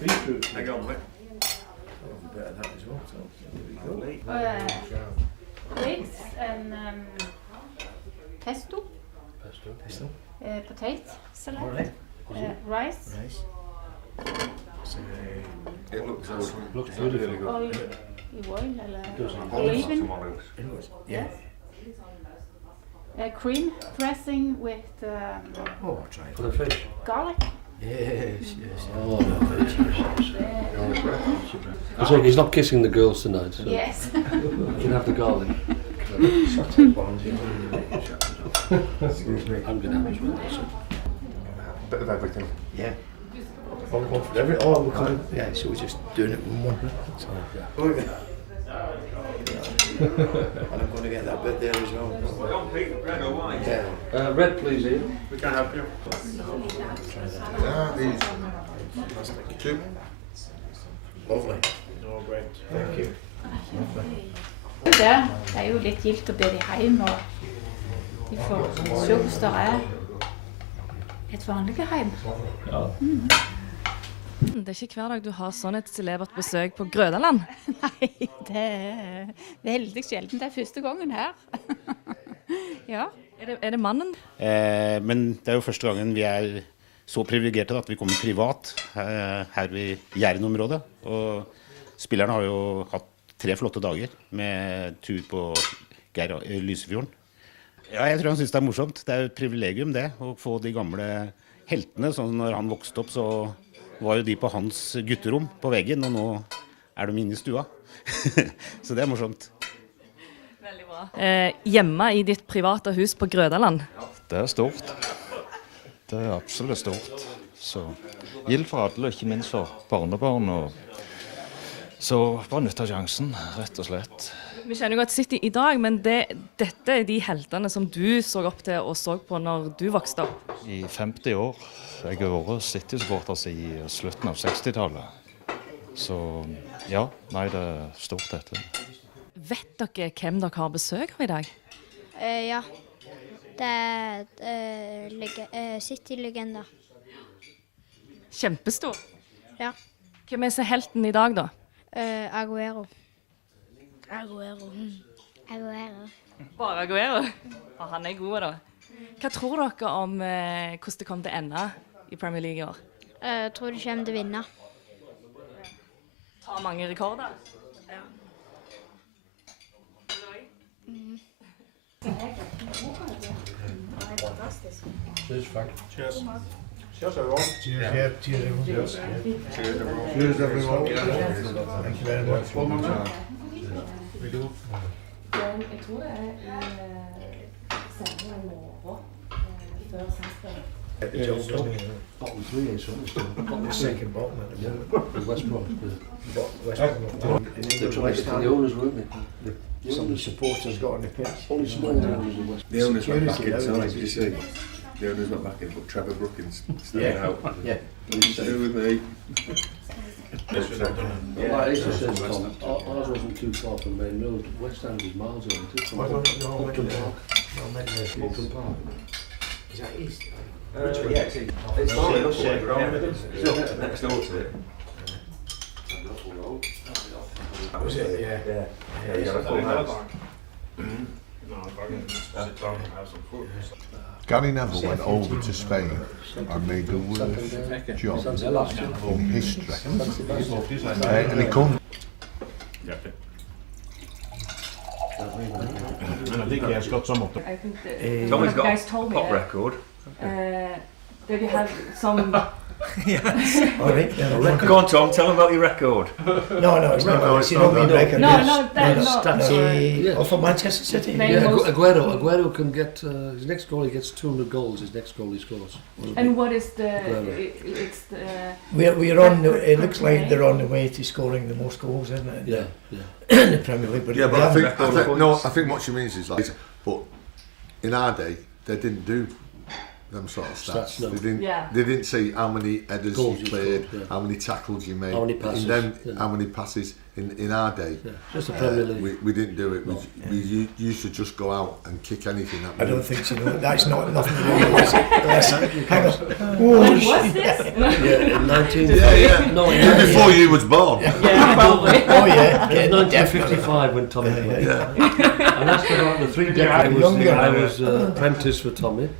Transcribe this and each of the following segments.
Beetroot. Hang on, mate. Better that as well. So there we go. Eggs and pesto. Pesto. Potato salad. All right. Rice. Nice. So, It looks good. Looks really good. Oil. Oil Does it? olive. Some olives. yeah. Cream dressing with Oh, I'll try it. For the fish. garlic. Yes. Oh, no, so he's not kissing the girls tonight, so Yes. you can have the garlic. I'm going to have as well. So. Bit of everything. Yeah. One for every. Oh, we're coming. Yeah, so we're just doing it in one. So, yeah. And I'm going to get that bit there as well. Red or white? Yeah. Red, please, Ian. We can help you. Fantastic. Two. Lovely. Oh, great. Thank you. Det jo litt gildt å be de hjem, og de får se hvordan det et vanlig hjem. Ja. Det er ikke hver dag du har sånn et celebert besøk på Grødaland. Nei, det er veldig sjelden. Det er første gangen her. Ja. Er det mannen? Men det er jo første gangen vi er så privilegerte at vi kommer privat her i Jæren-området. Og spillerne har jo hatt 3 flotte dager med tur på Lysefjorden. Ja, jeg tror han synes det er morsomt. Det er jo et privilegium det, å få de gamle heltene. Sånn når han vokste opp så var jo de på hans gutterom på veggen, og nå er de inne i stua. Så det er morsomt. Veldig bra. Hjemme i ditt private hus på Grødaland. Det er stort. Det er absolutt stort. Så gild for alle, ikke minst for barnebarn. Så bare nytte sjansen, rett og slett. Vi kjenner jo godt City i dag, men dette er de heltene som du så opp til og så på når du vokste opp. I 50 år. Jeg har vært City-supporter siden slutten av 60-tallet. Så ja, nei, det er stort dette. Vet dere hvem dere har besøk av i dag? Ja. Det er City-legender. Kjempestor. Ja. Hvem er så helten i dag da? Aguero. Bare Aguero. Han er god da. Hva tror dere om hvordan det kommer til å ende i Premier League i år? Jeg tror de kommer til å vinne. Ta mange rekorder? Ja. Cheers, Frank. Cheers. Cheers, everyone. Cheers, yeah, cheers, everyone. Cheers. Cheers. Cheers, everyone. Thank you very much. One more time. We do. Jeg tror det senere i morgen, før samspillet. Bottom 3 is The second bottom at the moment. the West Brom. West Brom. They're trying to get the owners, weren't they? Some of the supporters got on the pitch. Only small owners in West The owners went back Security, inside, that did you see? The owners went back in, but Trevor Brookins stayed Yeah. out. Yeah. Nothing to do with me. Like Asa said, Tom, ours wasn't too far from the main road. West End was miles away too. From Upton Park. Upton Park. Is that east? Yeah, it's fine. Next door to it. That was it, yeah. Yeah, you got a full house. Gary Neville went over to Spain and made the worst job in history. And he come. And I think he has got some of them. I think Tommy's got guys a told me pop that. record. Did you have some... All right, then. Go on, Tom, tell them about your record. No, it's not. It's your own record. No, For Manchester City. Maybe Yeah, most- Aguero can get, his next goal, he gets 200 goals, his next goal he scores. And what is the... Aguero. It's the... We're on. It looks like they're on the way to scoring the most goals, isn't it? Yeah. In the Premier League. But Yeah, they but I haven't- think what she means is like, but in our day, they didn't do them sort of stats. No. They didn't say how many headers Goals you you played, scored, how many tackles you made, how many passes, how many passes. In our day, just the Premier League. We didn't do it. We used to just go out and kick anything that I don't think so. No, that's not nothing to do with it. Hang on. When was this? In 19... No, before you was born. Yeah, probably. Oh yeah. 1955 when Tommy played. And that's about the 3 decades I was apprentice for Tommy.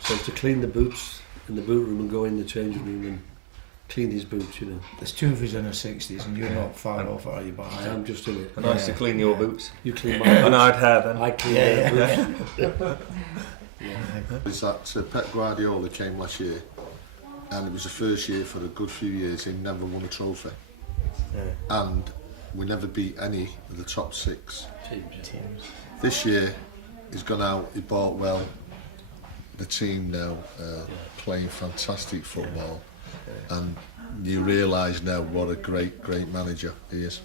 So to clean the boots in the boot room and go in the changing room and clean his boots, you know. There's 2 of us in our 60s and you're not far off, are you? But I am just in it. And I used to clean your boots. You clean my And I'd hair then. I clean their boots. It's that Pep Guardiola came last year, and it was the first year for a good few years he never won a trophy, and we never beat any of the top 6 teams. This year he's gone out, he bought well. The team now playing fantastic football, and you realise now what a great manager he is.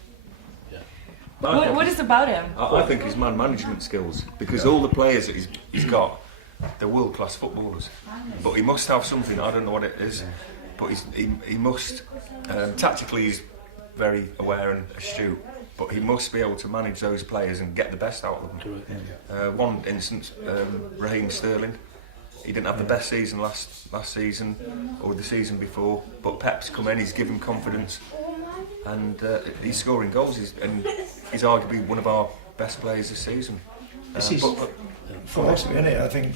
What is about him? I think his man management skills, because all the players that he's got, they're world-class footballers. But he must have something, I don't know what it is, but he must, tactically he's very aware and astute, but he must be able to manage those players and get the best out of them. One instance, Raheem Sterling, he didn't have the best season last season or the season before, but Pep's come in, he's given confidence, and he's scoring goals, and he's arguably one of our best players this season. Philosophy, isn't it? I think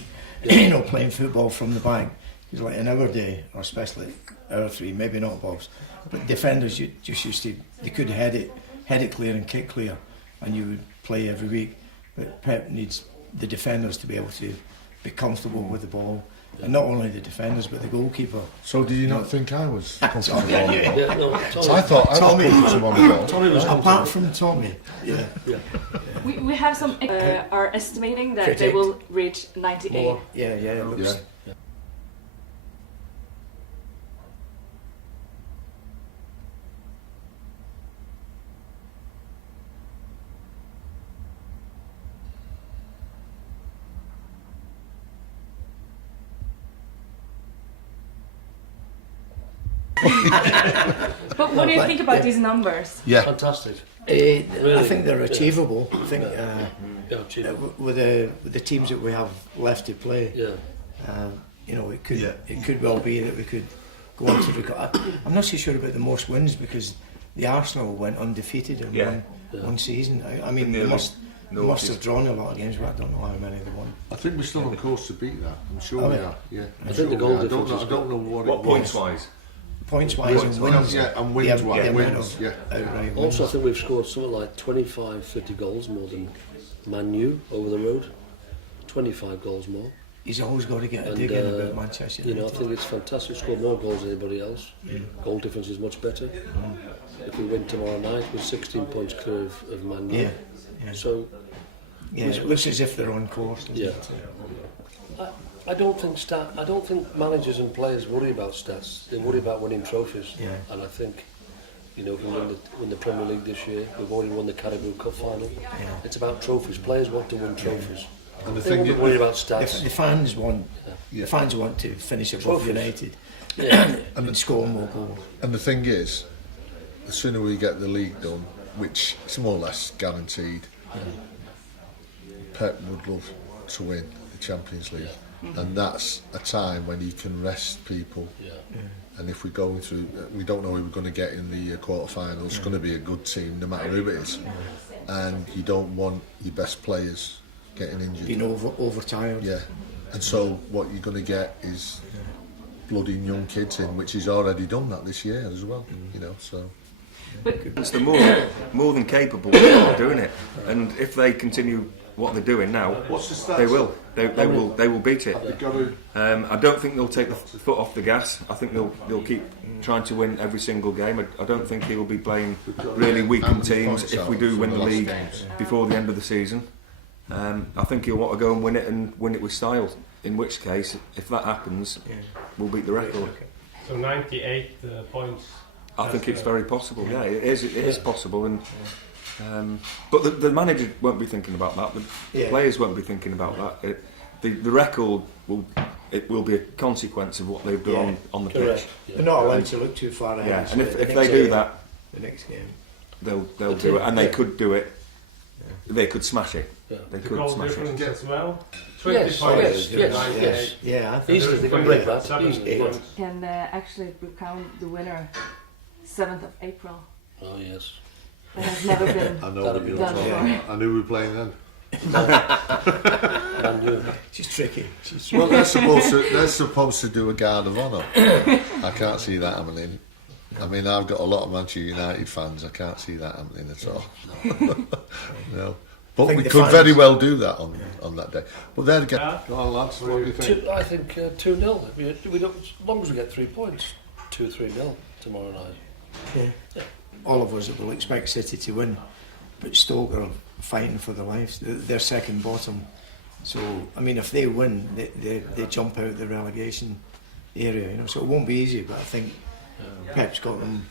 playing football from the back is like in our day, or especially our 3, maybe not Bob's, but defenders just used to, they could head it clear and kick clear, and you would play every week. But Pep needs the defenders to be able to be comfortable with the ball, and not only the defenders but the goalkeeper. So do you not think I was comfortable? I thought Tommy was on the ball. Tommy was apart from Tommy. We have some are estimating that they will reach 98. More. It looks. But what do you think about these numbers? Yeah, fantastic. I think they're achievable. I think with the teams that we have left to play, it could well be that we could go on to record. I'm not so sure about the most wins, because the Arsenal went undefeated in one season. I mean, they must have drawn a lot of games, but I don't know how many they won. I think we're still on course to beat that. I'm sure we are. Yeah, I think the goal difference. I don't know what points wise. Points-wise and wins. And wins. Also, I think we've scored something like 25-30 goals more than Man U over the road. 25 goals more. He's always got to get a dig in about Manchester United. I think it's fantastic. Scored more goals than anybody else. Goal difference is much better. If we win tomorrow night, we're 16 points clear of Man U. So, it looks as if they're on course. I don't think managers and players worry about stats. They worry about winning trophies. And I think, if we win the Premier League this year, we've already won the Carabao Cup final. It's about trophies. Players want to win trophies. And they don't worry about stats. The fans want to finish above United and score more goals. And the thing is, the sooner we get the league done, which is more or less guaranteed, Pep would love to win the Champions League. And that's a time when you can rest people. And if we're going through, we don't know who we're going to get in the quarterfinals. It's going to be a good team, no matter who it is. And you don't want your best players getting injured. Being overtired. Yeah. And so what you're going to get is blooding young kids in, which he's already done that this year as well. So. But they're more than capable of doing it, and if they continue what they're doing now, they will. They will beat it. I don't think they'll take the foot off the gas. I think they'll keep trying to win every single game. I don't think he'll be playing really weakened teams if we do win the league before the end of the season. I think he'll want to go and win it with style. In which case, if that happens, we'll beat the record. So 98 points. I think it's very possible. Yeah, it is possible, and but the manager won't be thinking about that. The players won't be thinking about that. The record will it will be a consequence of what they've done on the Correct. pitch. They're not allowed to look too far ahead. Yeah, so and the if next they do game- that, the next game, they'll do it, and they could do it. They could smash it. Yeah. They The could goal smash it. difference as well. 20 Yes, points. yes, 98. yes. yeah, I think Easily, they can break that. Easily. Yeah. Can actually recount the winner 7th of April. Oh yes. That has never been I know That'd what be you're done talking before. about. I knew we were playing then. Man, you. she's tricky. She's Well, they're supposed to do a guard of honour. I can't see that happening. I mean, I've got a lot of Manchester United fans. I can't see that happening at all. No. But think we the could fans- very well do that on that day. But there again, Yeah. go on, lads. What do you think? I think 2-0. We don't, as long as we get 3 points, 2-3-0 tomorrow night. all of us will expect City to win, but Stoke are fighting for their lives. They're second bottom. So, I mean, if they win, they jump out the relegation area, you know. So it won't be easy, but I think Pep's got them,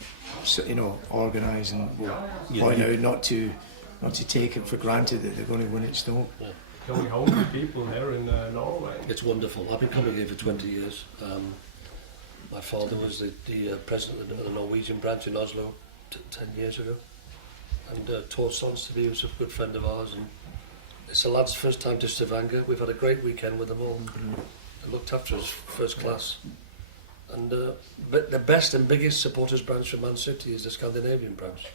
you know, organised and will point out not to take it for granted that they're going to win at Stoke. Only 100 people here in Norway. It's wonderful. I've been coming here for 20 years. My father was the president of the Norwegian branch in Oslo 10 years ago, and taught sons to me. He was a good friend of ours, and it's the lad's first time to Stavanger. We've had a great weekend with them all. They looked after us first class. And but the best and biggest supporters branch for Man City is the Scandinavian branch,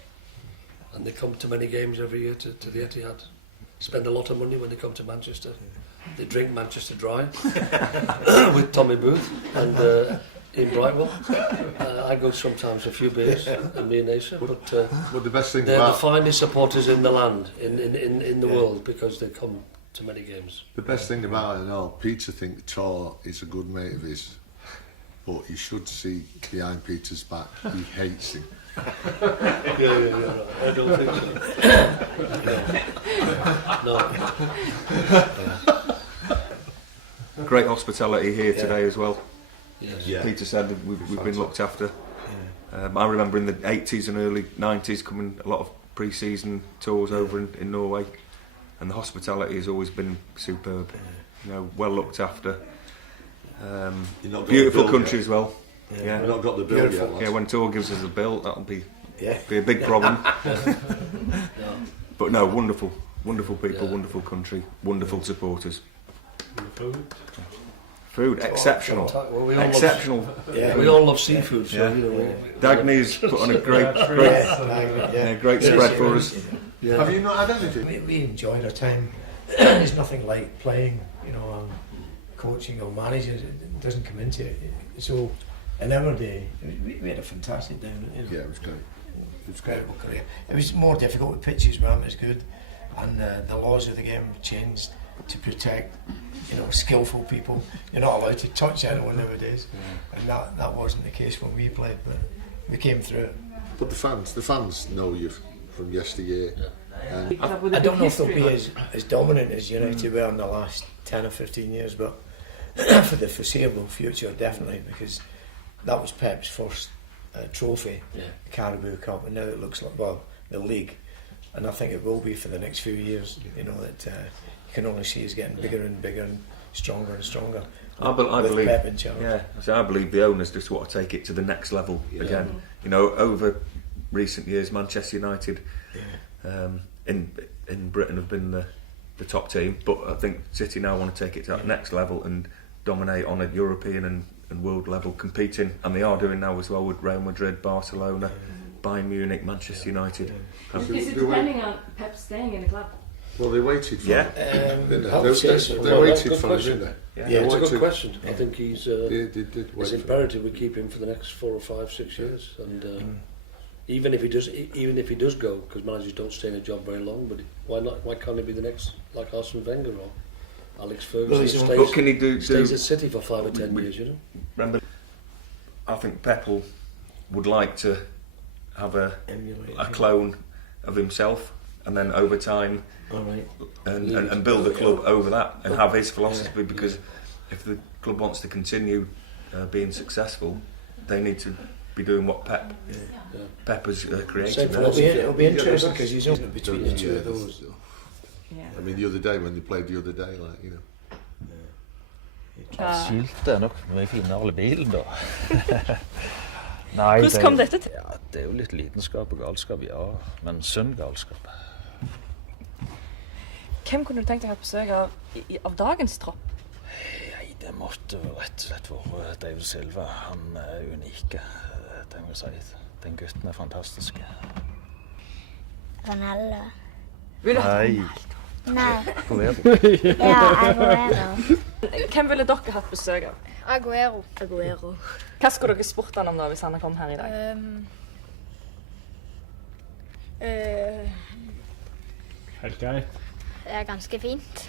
and they come to many games every year to the Etihad. Spend a lot of money when they come to Manchester. They drink Manchester Dry with Tommy Booth and Ian Brightwell. I go sometimes a few beers, and me and Asa. But the best thing they're the about finest supporters in the land, in the world, because they come to many games. the best thing about it all, Peter thinks Tor is a good mate of his, but you should see behind Peter's back. He hates him. Yeah. I don't think so. No. Great hospitality here today as well. Yes. Yeah. Peter said that we've been looked after. I remember in the 80s and early 90s coming a lot of pre-season tours over in Norway, and the hospitality has always been superb. You know, well looked after. You're not got Beautiful the bill country yet. as well. We've Yeah. not got the bill yet, lads. Yeah, when Tor gives us a bill, that'll be Yeah. a big problem. No. But no, wonderful people, Yeah. wonderful country, wonderful supporters. The food. Food, exceptional. Well, we all Exceptional. Yeah. We all love seafood, so Yeah. you know. Dagny's put on a great Yeah. spread for us. Have you not had anything? We enjoyed our time. There's nothing like playing, you know, coaching or managing. It doesn't come into it. So, in our day, we had a fantastic day. Yeah, it was great. It was incredible career. It was more difficult. The pitches weren't as good, and the laws of the game changed to protect, you know, skillful people. You're not allowed to touch anyone nowadays, and that wasn't the case when we played. But we came through it. But the fans know you from yesteryear. And I don't know if they'll be as dominant as United were in the last 10 or 15 years, but for the foreseeable future, definitely, because that was Pep's first trophy, the Carabao Cup, and now it looks like, well, the league, and I think it will be for the next few years. You know, that you can only see is getting bigger and bigger and stronger and stronger. I with believe, Pep in charge. yeah. So I believe the owners just want to take it to the next level again. You know, over recent years, Manchester United in Britain have been the top team, but I think City now want to take it to that next level and dominate on a European and world level, competing, and they are doing now as well with Real Madrid, Barcelona, Bayern Munich, Manchester United. Is it depending on Pep staying in the club? well, they waited for him. Didn't I would say so. They Well, waited good for him, question. didn't they? Yeah, it's a Waited- good question. I think he's. They did wait It's for him. imperative we keep him for the next 4 or 5, 6 years, and even if he does go, because managers don't stay in a job very long, but why can't he be the next, like Arsene Wenger or Alex Ferguson? Well, But can he do? Stays at City for 5 or 10 years, you know. Remember, I think Pep would like to have a clone of himself, and then over time, and build the club over that, and have his philosophy. Because if the club wants to continue being successful, they need to be doing what Pep has created. Same now. philosophy. It'll be interesting because he's only between the two of those. Yeah. I mean, the other day when they played the other day, like, you know. Skiltet nok mye finere enn bilen, da. Nei, Hvordan kom dette til? Ja, det jo litt lidenskap og galskap, ja. Men sunn galskap. Hvem kunne du tenkt deg å ha besøk av dagens tropp? Nei, det måtte rett og slett være David Silva. Han unik. Det må jeg si. Den gutten fantastisk. Ronaldo. Vil du ha Nei. Nei. Aguero. Ja, Aguero. Hvem ville dere hatt besøk av? Aguero. Hva skulle dere spurt han om da, hvis han kom her i dag? Helt greit. Det ganske fint.